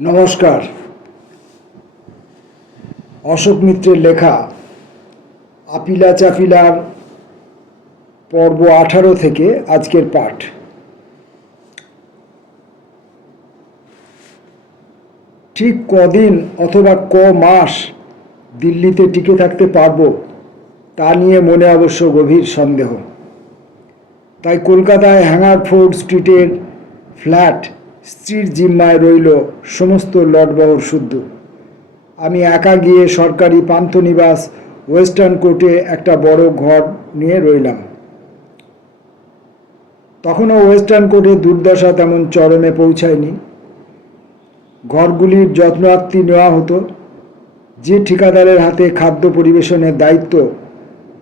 নমস্কার। অশোক মিত্রের লেখা আপিলা চাপিলার পর্ব 18 থেকে আজকের পাঠ। ঠিক কদিন অথবা মাস দিল্লিতে টিকে থাকতে পারব তা নিয়ে মনে অবশ্য গভীর সন্দেহ। তাই কলকাতায় হ্যাঙ্গারফোর্ড স্ট্রিটের ফ্ল্যাট স্ত্রীর জিম্মায় রইল সমস্ত লটবহর শুদ্ধ। আমি একা গিয়ে সরকারি পান্থনিবাস ওয়েস্টার্ন কোর্টে একটা বড় ঘর নিয়ে রইলাম। তখনও ওয়েস্টার্ন কোর্টের দুর্দশা তেমন চরমে পৌঁছায়নি। ঘরগুলির যত্নার্থী নেওয়া হতো। যে ঠিকাদারের হাতে খাদ্য পরিবেশনের দায়িত্ব,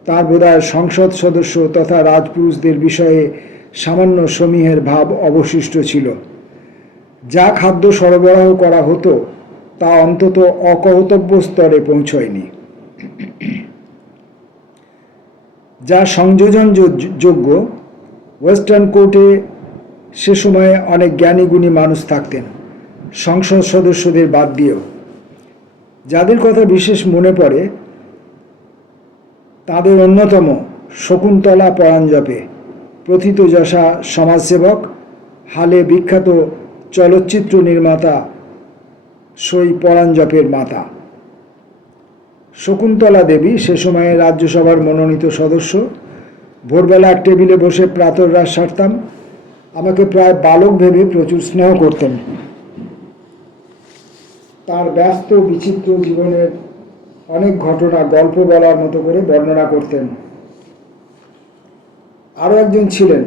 তার বোধহয় সংসদ সদস্য তথা রাজপুরুষদের বিষয়ে সামান্য সমীহের ভাব অবশিষ্ট ছিল। যা খাদ্য সরবরাহ করা হতো তা অন্তত অকহতব্য স্তরে পৌঁছয়নি। যা সংযোজনযোগ্য, ওয়েস্টার্ন কোর্টে সে সময়ে অনেক জ্ঞানী গুণী মানুষ থাকতেন, সংসদ সদস্যদের বাদ দিয়েও। যাদের কথা বিশেষ মনে পড়ে তাদের অন্যতম শকুন্তলা পরাঞ্জপে, প্রথিতযশা সমাজসেবক, হালে বিখ্যাত চলচ্চিত্র নির্মাতা সই পরাঞ্জপের মাতা। শকুন্তলা দেবী সে সময়ে রাজ্যসভার মনোনীত সদস্য। ভোরবেলা এক টেবিলে বসে প্রাতরাশ সারতাম। আমাকে প্রায় বালক ভেবে প্রচুর স্নেহ করতেন। তার ব্যস্ত বিচিত্র জীবনের অনেক ঘটনা গল্প বলার মতো করে বর্ণনা করতেন। আরও একজন ছিলেন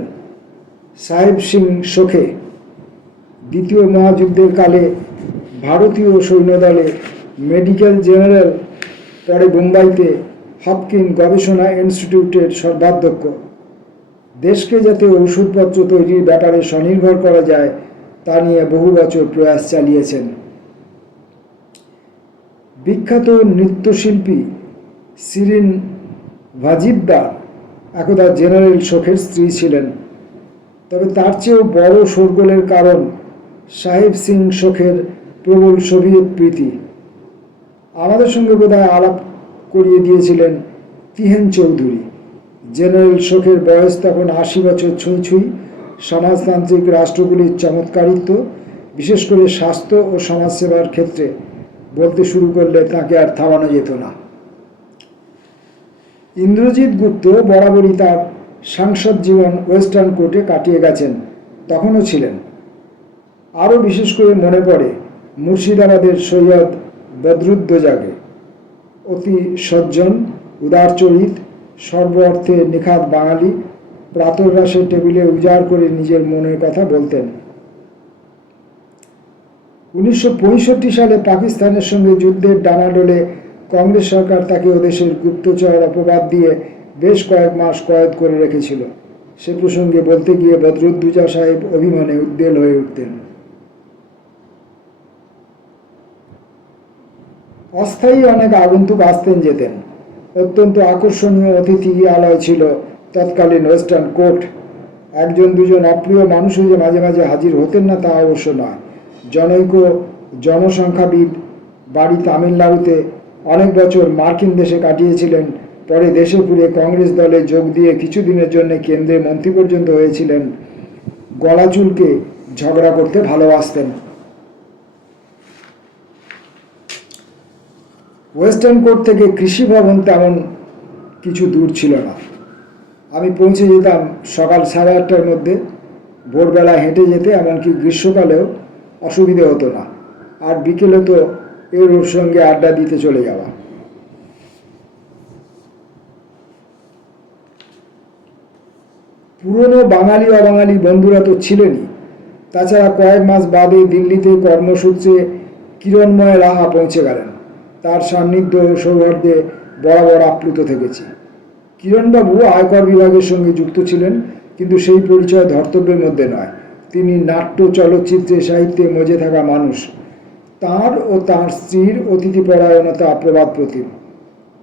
সাহেব সিং সোখে। দ্বিতীয় মহাযুদ্ধের কালে ভারতীয় সৈন্যদলে মেডিকেল জেনারেল, পরে বোম্বাইতে হপকিন গবেষণা ইনস্টিটিউটের সর্বাধ্যক্ষ। দেশকে যাতে ওষুধপত্র তৈরির ব্যাপারে স্বনির্ভর করা যায় তা নিয়ে বহু বছর প্রয়াস চালিয়েছেন। বিখ্যাত নৃত্যশিল্পী শিরিন ভাজিদ্দার একদা জেনারেল শোকের স্ত্রী ছিলেন। তবে তার চেয়েও বড় শোরগোলের কারণ সাহেব সিং শোকের প্রবল সোভিয়েত প্রীতি। আমাদের সঙ্গে বোধহয় আলাপ করিয়ে দিয়েছিলেন তিহেন চৌধুরী। জেনারেল শোকের বয়স তখন 80 বছর ছুঁই ছুঁই। সমাজতান্ত্রিক রাষ্ট্রগুলির চমৎকারিত্ব, বিশেষ করে স্বাস্থ্য ও সমাজসেবার ক্ষেত্রে বলতে শুরু করলে তাকে আর থামানো যেত না। ইন্দ্রজিৎ গুপ্ত বরাবরই তার সাংসদ জীবন ওয়েস্টার্ন কোর্টে কাটিয়ে গেছেন, তখনও ছিলেন। আরও বিশেষ করে মনে পড়ে মুর্শিদাবাদের সৈয়দ বদরুদ্দোজাকে। অতি সজ্জন, উদারচরিত, সর্ব অর্থে নিখাত বাঙালি। প্রাতরাশের টেবিলে উজাড় করে নিজের মনের কথা বলতেন। 1965 সালে পাকিস্তানের সঙ্গে যুদ্ধের ডামাডোলে কংগ্রেস সরকার তাকে ওদেশের গুপ্তচর অপবাদ দিয়ে বেশ কয়েক মাস কয়েদ করে রেখেছিল। সে প্রসঙ্গে বলতে গিয়ে বদরুদ্দোজা সাহেব অভিমানে উদ্বেল হয়ে উঠতেন। অস্থায়ী অনেক আগন্তুক আসতেন যেতেন। অত্যন্ত আকর্ষণীয় অতিথি আলয় ছিল তৎকালীন ওয়েস্টার্ন কোর্ট। একজন দুজন অপ্রিয় মানুষও যে মাঝে মাঝে হাজির হতেন না তা অবশ্য নয়। জনৈক জনসংখ্যাবিদ বাড়ি তামিলনাড়ুতে অনেক বছর মার্কিন দেশে কাটিয়েছিলেন। পরে দেশে ফিরে কংগ্রেস দলে যোগ দিয়ে কিছুদিনের জন্য কেন্দ্রে মন্ত্রী পর্যন্ত হয়েছিলেন। গলা চুলকে ঝগড়া করতে ভালোবাসতেন। ওয়েস্টার্ন কোর্ট থেকে কৃষি ভবন তেমন কিছু দূর ছিল না। আমি পৌঁছে যেতাম সকাল 8:30টার মধ্যে। ভোরবেলা হেঁটে যেতে, এমনকি গ্রীষ্মকালেও অসুবিধে হতো না। আর বিকেলে তো এর ওর সঙ্গে আড্ডা দিতে চলে যাওয়া। পুরনো বাঙালি অবাঙালি বন্ধুরা তো ছিলেনই। তাছাড়া কয়েক মাস বাদে দিল্লিতে কর্মসূত্রে কিরণময় রাহা পৌঁছে গেলেন। তার সান্নিধ্য ও সৌহার্দ্যে বরাবর আপ্লুত থেকেছি। কিরণবাবু আয়কর বিভাগের সঙ্গে যুক্ত ছিলেন, কিন্তু সেই পরিচয় ধর্তব্যের মধ্যে নয়। তিনি নাট্য, চলচ্চিত্রে, সাহিত্যে মজে থাকা মানুষ। তাঁর ও তাঁর স্ত্রীর অতিথিপরায়ণতা প্রবাদ প্রতিম।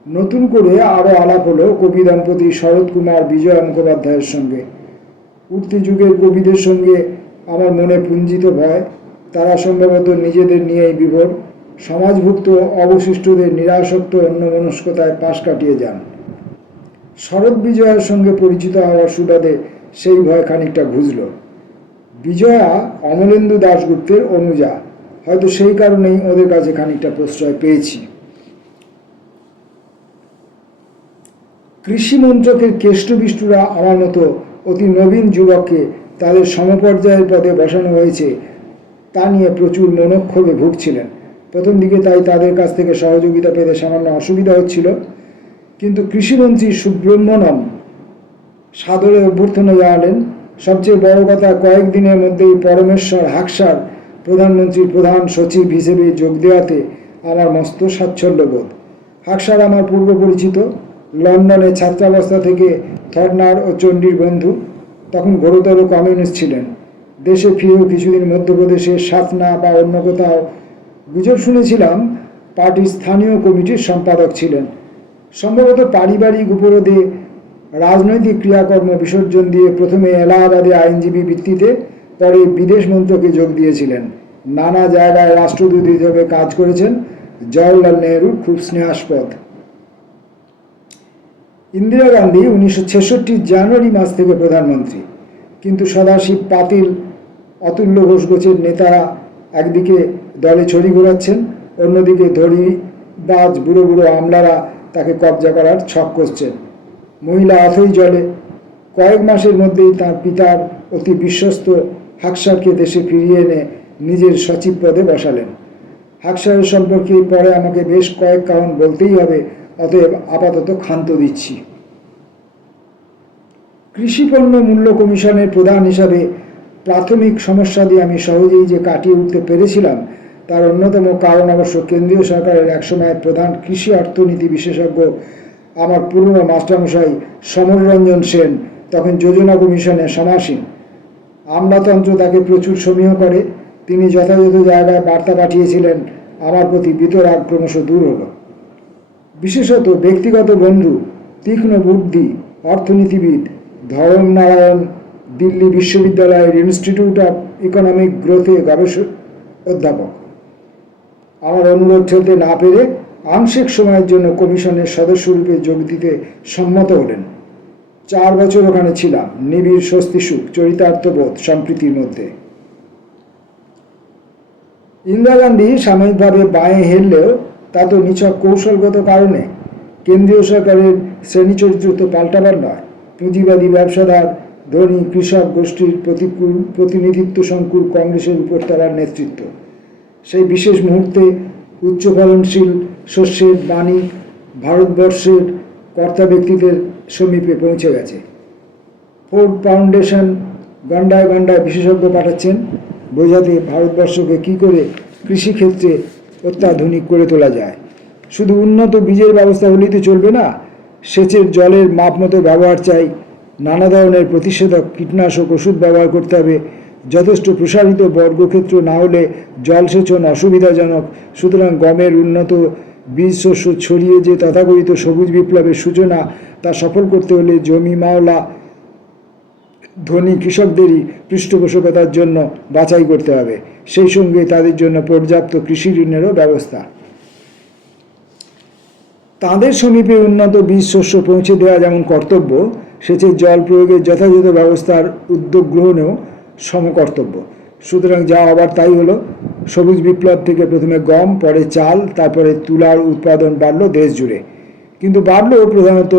নতুন করে আরও আলাপ হলো কবি দম্পতি শরৎ কুমার বিজয়া মুখোপাধ্যায়ের সঙ্গে। উঠতি যুগের কবিদের সঙ্গে আমার মনে পুঞ্জিত ভয়। তারা সম্ভবত নিজেদের নিয়েই বিভোর, সমাজভুক্ত অবশিষ্টদের নিরাসক্ত অন্যমনস্কতায় পাশ কাটিয়ে যান। শরৎ বিজয়ার সঙ্গে পরিচিত হওয়ার সুবাদে সেই ভয় খানিকটা ঘুচল। বিজয়া অমলেন্দু দাশগুপ্তের অনুজা, হয়তো সেই কারণেই ওদের কাছে খানিকটা প্রশ্রয় পেয়েছি। কৃষি মন্ত্রকের কেষ্টবিষ্টুরা আমার মতো অতি নবীন যুবককে তাদের সমপর্যায়ের পদে বসানো হয়েছে তা নিয়ে প্রচুর মনোক্ষোভে ভুগছিলেন। প্রথম দিকে তাই তাদের কাছ থেকে সহযোগিতা পেতে সামান্য অসুবিধা হচ্ছিল, কিন্তু কৃষিমন্ত্রী সুব্রহ্মণ্যম সাদরে অভ্যর্থনা জানালেন। সবচেয়ে বড় কথা, কয়েকদিনের মধ্যেই পরমেশ্বর হাকসার প্রধানমন্ত্রীর প্রধান সচিব হিসেবে যোগ দেওয়াতে আমার মস্ত স্বাচ্ছন্দ্যবোধ। হাকসার আমার পূর্ব পরিচিত, লন্ডনে ছাত্রাবস্থা থেকে থর্নার ও চণ্ডীর বন্ধু, তখন ঘোরতর কমিউনিস্ট ছিলেন। দেশে ফিরেও কিছুদিন মধ্যপ্রদেশের সাতনা বা অন্য কোথাও গুজব শুনেছিলাম পার্টির স্থানীয় কমিটির সম্পাদক ছিলেন। সম্ভবত পারিবারিক উপরোধে রাজনৈতিক ক্রিয়াকর্ম বিসর্জন দিয়ে প্রথমে এলাহাবাদে আইনজীবী ভিত্তিতে, পরে বিদেশ মন্ত্রকে যোগ দিয়েছিলেন। নানা জায়গায় রাষ্ট্রদূত হিসেবে কাজ করেছেন। জওহরলাল নেহরুর খুব স্নেহাস্পদ। ইন্দিরা গান্ধী 1966 জানুয়ারি মাস থেকে প্রধানমন্ত্রী, কিন্তু সদাশিব পাতিল, অতুল্য ঘোষগোছের নেতারা একদিকে দলে ছড়ি ঘোরাচ্ছেন, অন্যদিকে ধড়িবাজ বুড়ো বুড়ো আমলারা তাকে কবজা করার ছক করছেন। মহিলা অথই জলে। কয়েক মাসের মধ্যেই তাঁর পিতার অতি বিশ্বস্ত হাকসারকে দেশে ফিরিয়ে এনে নিজের সচিব পদে বসালেন। হাকসারের সম্পর্কে পরে আমাকে বেশ কয়েক কারণ বলতেই হবে, অতএব আপাতত ক্ষান্ত দিচ্ছি। কৃষিপণ্য মূল্য কমিশনের প্রধান হিসাবে প্রাথমিক সমস্যাদি আমি সহজেই যে কাটিয়ে উঠতে পেরেছিলাম তার অন্যতম কারণ অবশ্য কেন্দ্রীয় সরকারের একসময় প্রধান কৃষি অর্থনীতি বিশেষজ্ঞ আমার পুরনো মাস্টারমশাই সমররঞ্জন সেন, তখন যোজনা কমিশনে সমাসীন। আমলাতন্ত্র তাকে প্রচুর সমীহ করে। তিনি যথাযথ জায়গায় বার্তা পাঠিয়েছিলেন, আমার প্রতি বিতরাগ ক্রমশ দূর হলো। বিশেষত ব্যক্তিগত বন্ধু, তীক্ষ্ণ বুদ্ধি অর্থনীতিবিদ ধরম নারায়ণ দিল্লি বিশ্ববিদ্যালয়ের ইনস্টিটিউট অফ ইকোনমিক গ্রোথে গবেষক অধ্যাপক আমার অনুরোধ ঠেলতে না পেরে আংশিক সময়ের জন্য কমিশনের সদস্যরূপে যোগ দিতে সম্মত হলেন। 4 বছর ওখানে ছিলাম, নিবিড় স্বস্তিসুখ, চরিতার্থবোধ, সম্প্রীতির মধ্যে। ইন্দিরা গান্ধী সাময়িকভাবে বাঁয়ে হেললেও তা তো নিছক কৌশলগত কারণে। কেন্দ্রীয় সরকারের শ্রেণীচরিত্র তো পাল্টাবার নয়। পুঁজিবাদী ব্যবসাদার, ধনী কৃষক গোষ্ঠীর প্রতিনিধিত্ব সংকুল কংগ্রেসের উপর তার নেতৃত্ব। সেই বিশেষ মুহূর্তে উচ্চ ফলনশীল শস্যের বাণী ভারতবর্ষের কর্তা ব্যক্তিদের সমীপে পৌঁছে গেছে। ফোর্ড ফাউন্ডেশন গন্ডায় গন্ডায় বিশেষজ্ঞ পাঠাচ্ছেন বোঝাতে ভারতবর্ষকে কী করে কৃষিক্ষেত্রে অত্যাধুনিক করে তোলা যায়। শুধু উন্নত বীজের ব্যবস্থা হলেই তো চলবে না, সেচের জলের মাপ মতো ব্যবহার চাই। নানা ধরনের প্রতিষেধক কীটনাশক ওষুধ ব্যবহার করতে হবে। যথেষ্ট প্রসারিত বর্গক্ষেত্র না হলে জলসেচন অসুবিধাজনক। সুতরাং গমের উন্নত বীজ শস্য ছড়িয়ে যে তথাকথিত সবুজ বিপ্লবের সূচনা, তা সফল করতে হলে জমি মাওলা ধনী কৃষকদেরই পৃষ্ঠপোষকতার জন্য বাছাই করতে হবে। সেই সঙ্গে তাদের জন্য পর্যাপ্ত কৃষি ঋণেরও ব্যবস্থা। তাদের সমীপে উন্নত বীজ শস্য পৌঁছে দেওয়া যেমন কর্তব্য, সেচের জল প্রয়োগের যথাযথ ব্যবস্থার উদ্যোগ গ্রহণেও সমকর্তব্য। সুতরাং যা হবার তাই হলো। সবুজ বিপ্লব থেকে প্রথমে গম, পরে চাল, তারপরে তুলার উৎপাদন বাড়ল দেশ জুড়ে। কিন্তু বাড়ল প্রধানত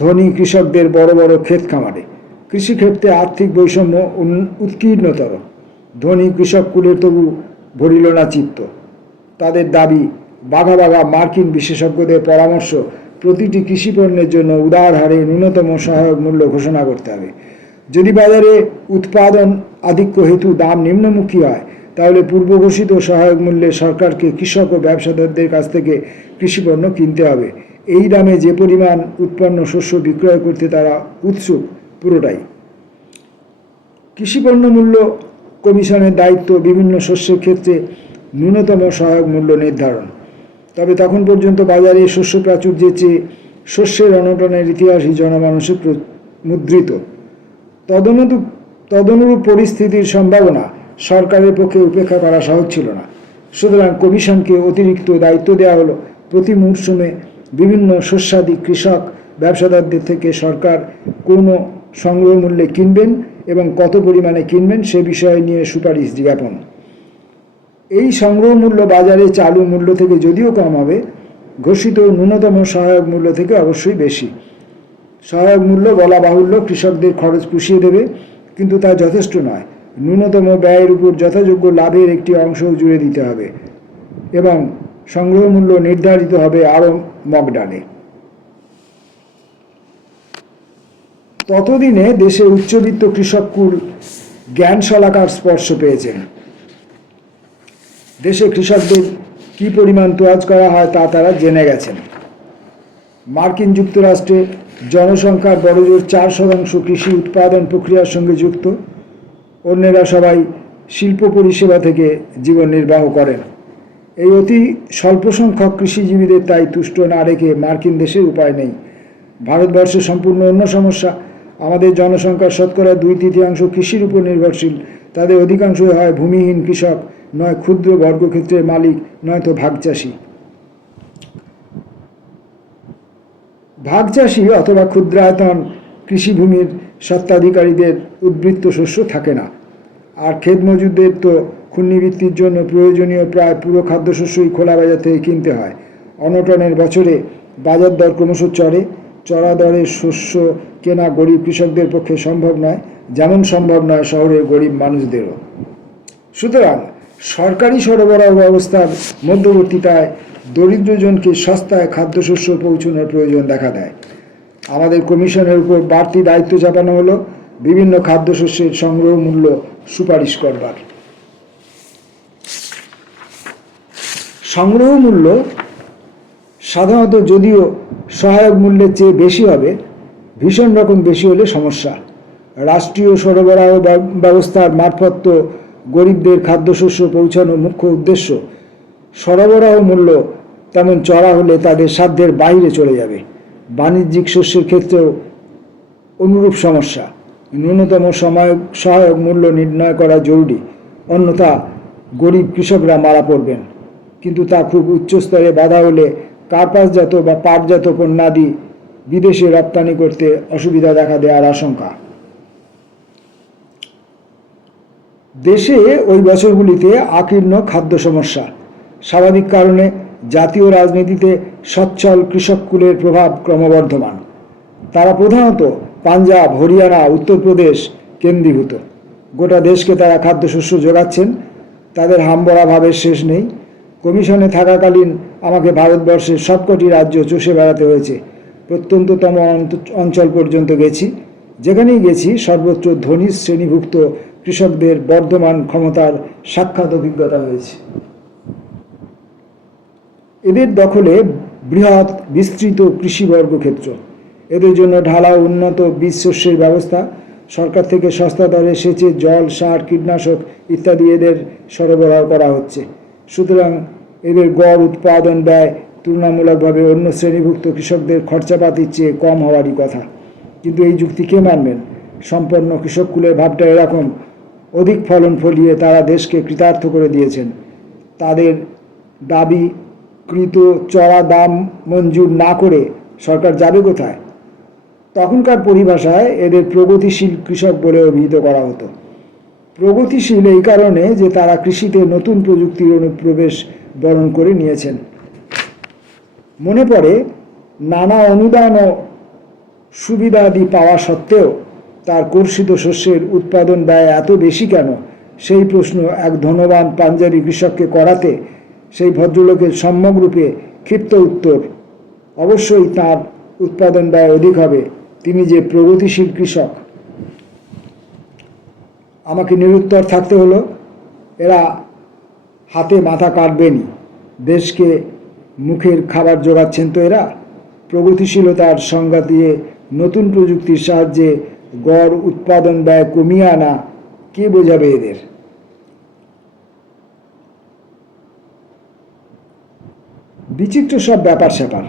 ধনী কৃষকদের বড় বড় ক্ষেত খামারে। কৃষিক্ষেত্রে আর্থিক বৈষম্য উৎকীর্ণতর। ধনী কৃষককুলের তবু ভরিল না চিত্ত। তাদের দাবি, বাঘা বাঘা মার্কিন বিশেষজ্ঞদের পরামর্শ, প্রতিটি কৃষিপণ্যের জন্য উদার হারে ন্যূনতম সহায়ক মূল্য ঘোষণা করতে হবে। যদি বাজারে উৎপাদন আধিক্য হেতু দাম নিম্নমুখী হয়, তাহলে পূর্বঘোষিত সহায়ক মূল্যে সরকারকে কৃষক ও ব্যবসাদারদের কাছ থেকে কৃষিপণ্য কিনতে হবে। এই দামে যে পরিমাণ উৎপন্ন শস্য বিক্রয় করতে তারা উৎসুক, পুরোটাই। কৃষিপণ্য মূল্য কমিশনের দায়িত্ব বিভিন্ন শস্যের ক্ষেত্রে ন্যূনতম সহায়ক মূল্য নির্ধারণ। তবে তখন পর্যন্ত বাজারে শস্য প্রাচুর্যের চেয়ে শস্যের অনটনের ইতিহাসই জনমানসে মুদ্রিত। তদনুরূপ পরিস্থিতির সম্ভাবনা সরকারের পক্ষে উপেক্ষা করা সহজ ছিল না। সুতরাং কমিশনকে অতিরিক্ত দায়িত্ব দেওয়া হলো প্রতি মরশুমে বিভিন্ন শস্যাদি কৃষক ব্যবসাদারদের থেকে সরকার কোন সংগ্রহ মূল্যে কিনবেন এবং কত পরিমাণে কিনবেন সে বিষয় নিয়ে সুপারিশ জ্ঞাপন। এই সংগ্রহ মূল্য বাজারে চালু মূল্য থেকে যদিও কম হবে, ঘোষিত ন্যূনতম সহায়ক মূল্য থেকে অবশ্যই বেশি। সহায়ক মূল্য বলা বাহুল্য কৃষকদের খরচ পুষিয়ে দেবে, কিন্তু তা যথেষ্ট নয়। ন্যূনতম ব্যয়ের উপর যথাযোগ্য লাভের একটি অংশ জুড়ে দিতে হবে এবং সংগ্রহ মূল্য নির্ধারিত হবে আরও মগডালে। ততদিনে দেশে উচ্চবিত্ত কৃষককুল জ্ঞান শলাকার স্পর্শ পেয়েছেন। দেশে কৃষকদের কী পরিমাণ তোয়াজ করা হয় তা তারা জেনে গেছেন। মার্কিন যুক্তরাষ্ট্রে জনসংখ্যার বড়জোর 4% কৃষি উৎপাদন প্রক্রিয়ার সঙ্গে যুক্ত, অন্যেরা সবাই শিল্প পরিষেবা থেকে জীবন নির্বাহ করেন। এই অতি স্বল্প সংখ্যক কৃষিজীবীদের তাই তুষ্ট না রেখে মার্কিন দেশে উপায় নেই। ভারতবর্ষে সম্পূর্ণ অন্য সমস্যা। আমাদের জনসংখ্যার শতকরা 2/3 কৃষির উপর নির্ভরশীল। তাদের অধিকাংশই হয় ভূমিহীন কৃষক, নয় ক্ষুদ্র বর্গক্ষেত্রের মালিক, নয়তো ভাগচাষী। ভাগচাষী অথবা ক্ষুদ্রায়তন কৃষিভূমির স্বত্বাধিকারীদের উদ্বৃত্ত শস্য থাকে না, আর ক্ষেত মজুরদের তো ক্ষুণ্ণিবৃত্তির জন্য প্রয়োজনীয় প্রায় পুরো খাদ্যশস্যই খোলা বাজার থেকে কিনতে হয়। অনটনের বছরে বাজার দর ক্রমশ চড়ে। চড়া দরে শস্য কেনা গরিব কৃষকদের পক্ষে সম্ভব নয়, যেমন সম্ভব নয় শহরের গরিব মানুষদেরও। সুতরাং সরকারি সরবরাহ ব্যবস্থার মধ্যবর্তীতায় দরিদ্রজনকে সস্তায় খাদ্যশস্য পৌঁছানোর প্রয়োজন দেখা দেয়। আমাদের কমিশনের উপর বাড়তি দায়িত্ব চাপানো হলো বিভিন্ন খাদ্যশস্যের সংগ্রহ মূল্য সুপারিশ করবার। সংগ্রহ মূল্য সাধারণত যদিও সহায়ক মূল্যের চেয়ে বেশি হবে, ভীষণ রকম বেশি হলে সমস্যা। রাষ্ট্রীয় সরবরাহ ব্যবস্থার মারফত তো গরিবদের খাদ্যশস্য পৌঁছানো মুখ্য উদ্দেশ্য। সরবরাহ মূল্য তেমন চড়া হলে তাদের সাধ্যের বাইরে চলে যাবে। বাণিজ্যিক শস্যের ক্ষেত্রেও অনুরূপ সমস্যা। ন্যূনতম সহায়ক মূল্য নির্ণয় করা জরুরি, অন্যথা গরিব কৃষকরা মারা পড়বেন। কিন্তু তা খুব উচ্চ স্তরে বাধা হলে কার্পাসজাত বা পাটজাত পণ্যাদি বিদেশে রপ্তানি করতে অসুবিধা দেখা দেওয়ার আশঙ্কা। দেশে ওই বছরগুলিতে আকীর্ণ খাদ্য সমস্যা। স্বাভাবিক কারণে জাতীয় রাজনীতিতে সচ্ছল কৃষককুলের প্রভাব ক্রমবর্ধমান। তারা প্রধানত পাঞ্জাব, হরিয়ানা, উত্তরপ্রদেশ কেন্দ্রীভূত। গোটা দেশকে তারা খাদ্যশস্য যোগাচ্ছেন। তাদের হামবড়া ভাবের শেষ নেই। কমিশনে থাকাকালীন আমাকে ভারতবর্ষের সবকটি রাজ্য চষে বেড়াতে হয়েছে। প্রত্যন্ততম অঞ্চল পর্যন্ত গেছি। যেখানেই গেছি সর্বত্র ধনী শ্রেণীভুক্ত কৃষকদের বর্ধমান ক্ষমতার সাক্ষাৎ অভিজ্ঞতা হয়েছে। এদের দখলে বৃহৎ বিস্তৃত কৃষি বর্গক্ষেত্র। এদের জন্য ঢালাও উন্নত বীজ শস্যের ব্যবস্থা, সরকার থেকে সস্তা দরে সেচের জল, সার, কীটনাশক ইত্যাদি এদের সরবরাহ করা হচ্ছে। সুতরাং এদের গড় উৎপাদন ব্যয় তুলনামূলকভাবে অন্য শ্রেণীভুক্ত কৃষকদের খরচাপাতির চেয়ে কম হওয়ারই কথা। কিন্তু এই যুক্তি কে মানবেন? সম্পন্ন কৃষককুলের ভাবটা এরকম। অধিক ফলন ফলিয়ে তারা দেশকে কৃতার্থ করে দিয়েছেন। তাদের দাবি কৃত চড়া দাম মঞ্জুর না করে সরকার যাবে কোথায়? তখনকার পরিভাষায় এদের প্রগতিশীল কৃষক বলে অভিহিত করা হতো। প্রগতিশীল এই কারণে যে তারা কৃষিতে নতুন প্রযুক্তির অনুপ্রবেশ বরণ করে নিয়েছেন। মনে পড়ে, নানা অনুদান ও সুবিধাদি পাওয়া সত্ত্বেও তার কর্ষিত শস্যের উৎপাদন ব্যয় এত বেশি কেন? সেই প্রশ্ন এক ধনবান পাঞ্জাবি কৃষককে করাতে সেই ভদ্রলোকের সম্যকরূপে ক্ষিপ্ত উত্তর, অবশ্যই তার উৎপাদন ব্যয় অধিক হবে, তিনি যে প্রগতিশীল কৃষক। আমাকে নিরুত্তর থাকতে হলো। এরা হাতে মাথা কাটবেনি। দেশকে মুখের খাবার জোগাচ্ছেন তো এরা। প্রগতিশীলতার সংজ্ঞা দিয়ে নতুন প্রযুক্তির সাহায্যে গড় উৎপাদন ব্যয় কমিয়ে আনা কে বোঝাবে এদের? বিচিত্র সব ব্যাপার স্যাপার।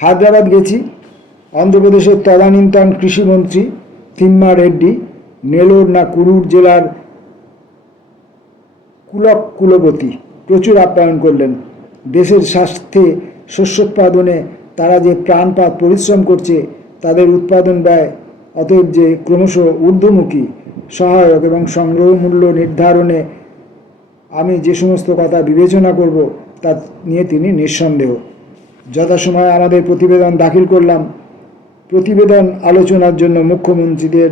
হায়দ্রাবাদ গেছি। অন্ধ্রপ্রদেশের তদানীন্তন কৃষিমন্ত্রী থিম্মা রেড্ডি নেলোর না কুরুর জেলার কুলপতি প্রচুর আপ্যায়ন করলেন। দেশের স্বার্থে শস্যোৎপাদনে তারা যে প্রাণপাত পরিশ্রম করছে, তাদের উৎপাদন ব্যয় অতএব যে ক্রমশ ঊর্ধ্বমুখী, সহায়ক এবং সংগ্রহ মূল্য নির্ধারণে আমি যে সমস্ত কথা বিবেচনা করব তা নিয়ে তিনি নিঃসন্দেহ। যথাসময়ে আমাদের প্রতিবেদন দাখিল করলাম। প্রতিবেদন আলোচনার জন্য মুখ্যমন্ত্রীদের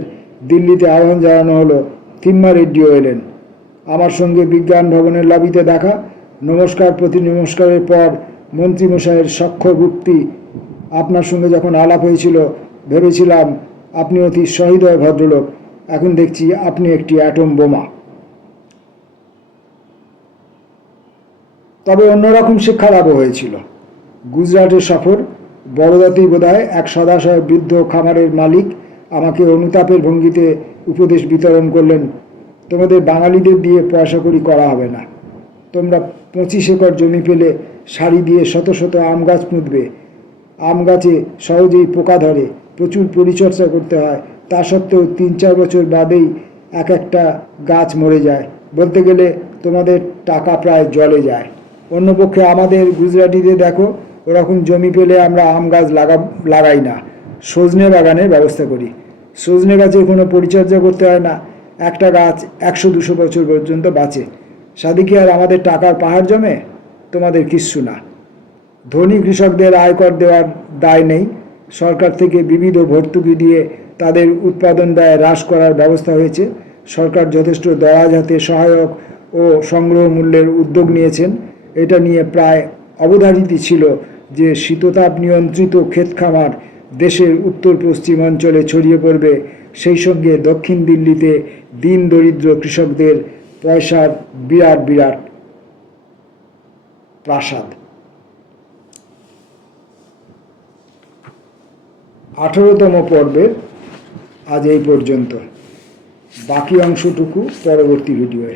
দিল্লিতে আহ্বান জানানো হলো। তিম্মা রেড্ডিও এলেন। আমার সঙ্গে বিজ্ঞান ভবনের লবিতে দেখা। নমস্কার প্রতি নমস্কারের পর মন্ত্রীমশাইয়ের সখ্যগুপ্তি, আপনার সঙ্গে যখন আলাপ হয়েছিল ভেবেছিলাম আপনি অতি সহৃদয় ভদ্রলোক, এখন দেখছি আপনি একটি অ্যাটম বোমা। তবে অন্যরকম শিক্ষা লাভও হয়েছিল। গুজরাটের সফর, বড়দাতেই বোধহয় এক সদাশয় বৃদ্ধ খামারের মালিক আমাকে অনুতাপের ভঙ্গিতে উপদেশ বিতরণ করলেন, তোমাদের বাঙালিদের দিয়ে পয়সা কড়ি করা হবে না। তোমরা 25 একর জমি পেলে সারি দিয়ে শত শত আম গাছ পুঁতবে। আম গাছে সহজেই পোকা ধরে, প্রচুর পরিচর্যা করতে হয়, তা সত্ত্বেও 3-4 বছর বাদেই এক একটা গাছ মরে যায়। বলতে গেলে তোমাদের টাকা প্রায় জলে যায়। অন্যপক্ষে আমাদের গুজরাটিদের দেখো, ওরকম জমি পেলে আমরা আম গাছ লাগাই না, সজনে বাগানের ব্যবস্থা করি। সজনে গাছে কোনো পরিচর্যা করতে হয় না, একটা গাছ 100-200 বছর পর্যন্ত বাঁচে। সাদিকে আর আমাদের টাকার পাহাড় জমে? তোমাদের কিচ্ছু না। ধনী কৃষকদের আয়কর দেওয়ার দায় নেই। সরকার থেকে বিবিধ ভর্তুকি দিয়ে তাদের উৎপাদন ব্যয় হ্রাস করার ব্যবস্থা হয়েছে। সরকার যথেষ্ট দরাজ হাতে সহায়ক ও সংগ্রহ মূল্যের উদ্যোগ নিয়েছেন। এটা নিয়ে প্রায় অবধারিত ছিল যে শীততাপ নিয়ন্ত্রিত ক্ষেত খামার দেশের উত্তর পশ্চিম অঞ্চলে ছড়িয়ে পড়বে। সেই সঙ্গে দক্ষিণ দিল্লিতে দিন দরিদ্র কৃষকদের পয়সার বিরাট বিরাট প্রাসাদ। 18তম পর্বের আজ এই পর্যন্ত। বাকি অংশটুকু পরবর্তী ভিডিওয়ে।